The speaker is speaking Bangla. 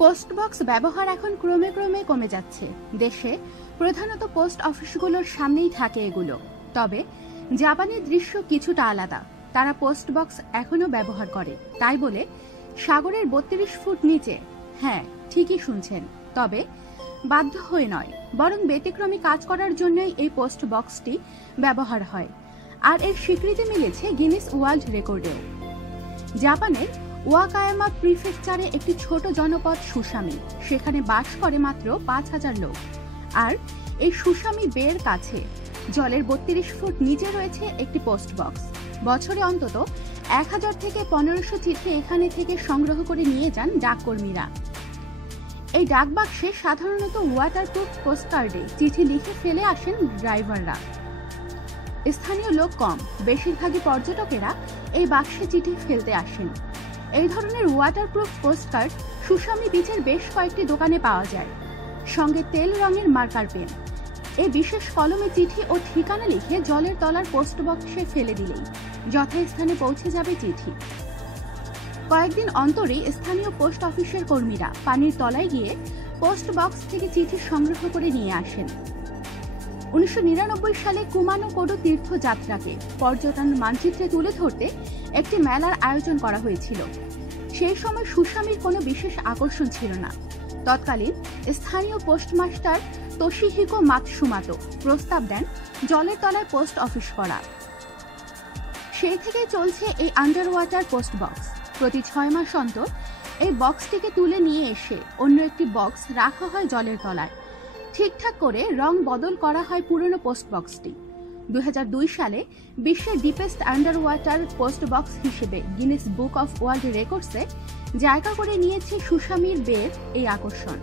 পোস্ট বক্স ব্যবহার এখন ক্রমে ক্রমে কমে যাচ্ছে। দেশে প্রধানত পোস্ট অফিসগুলোর সামনেই থাকে এগুলো। তবে জাপানের দৃশ্য কিছুটা আলাদা। তারা পোস্ট বক্স এখনও ব্যবহার করে। তাই বলে সাগরের বত্রিশ ফুট নিচে। হ্যাঁ ঠিকই শুনছেন। তবে বাধ্য হয়ে নয়, বরং ব্যতিক্রমী কাজ করার জন্যই এই পোস্ট বক্সটি ব্যবহার হয়। আর এর স্বীকৃতি মিলেছে গিনেস ওয়ার্ল্ড রেকর্ডেও। জাপানের ওয়াকায়ামা প্রিফেকচারে একটি ছোট জনপদ সুসামি সেখানে বাস করে মাত্র পাঁচ হাজার লোক। আর এই সুসামি বের কাছে জলের বত্রিশ ফুট নিচে রয়েছে একটি পোস্ট বক্স। বছরে অন্তত এক হাজার থেকে পনেরোশো চিঠি এখানে থেকে সংগ্রহ করে নিয়ে যান ডাককর্মীরা। এই ডাক বাক্সে সাধারণত ওয়াটারপ্রুফ পোস্টকার্ডে চিঠি লিখে ফেলে আসেন ড্রাইভাররা। স্থানীয় লোক কম। বেশিরভাগই পর্যটকেরা এই বাক্সে চিঠি ফেলতে আসেন। এই ধরনের ওয়াটারপ্রুফ পোস্টকার্ড সুস্বামী বীচের বেশ কয়েকটি দোকানে পাওয়া যায়। সঙ্গে তেল রঙের মার্কার পেন এই বিশেষ কলমে চিঠি ও ঠিকানা লিখে জলের তলার পোস্ট বক্সে ফেলে দিলেই যথাস্থানে পৌঁছে যাবে চিঠি। কয়েকদিন অন্তরেই স্থানীয় পোস্ট অফিসের কর্মীরা পানির তলায় গিয়ে পোস্ট বক্স থেকে চিঠি সংগ্রহ করে নিয়ে আসেন। উনিশশো নিরানব্বই সালে কুমানো কোডো তীর্থযাত্রাকে পর্যটন মানচিত্রে তুলে ধরতে একটি মেলার আয়োজন করা হয়েছিল। সেই সময় সুস্বামীর কোনো বিশেষ আকর্ষণ ছিল না। তৎকালীন স্থানীয় পোস্টমাস্টার তোশিহিকো মাতসুমাতো প্রস্তাব দেন জলের তলায় পোস্ট অফিস করা। সেই থেকেই চলছে এই আন্ডার ওয়াটার পোস্ট বক্স। প্রতি ছয় মাস অন্তর এই বক্সটিকে তুলে নিয়ে এসে অন্য একটি বক্স রাখা হয় জলের তলায়। ঠিকঠাক করে রং বদল করা হয় পুরনো পোস্ট বক্সটি দুই হাজার দুই সালে বিশ্বের deepest under water post box হিসেবে গিনেস বুক অফ ওয়ার্ল্ড রেকর্ডসে জায়গা করে নিয়েছে সুস্বামীর বের এই আকর্ষণ।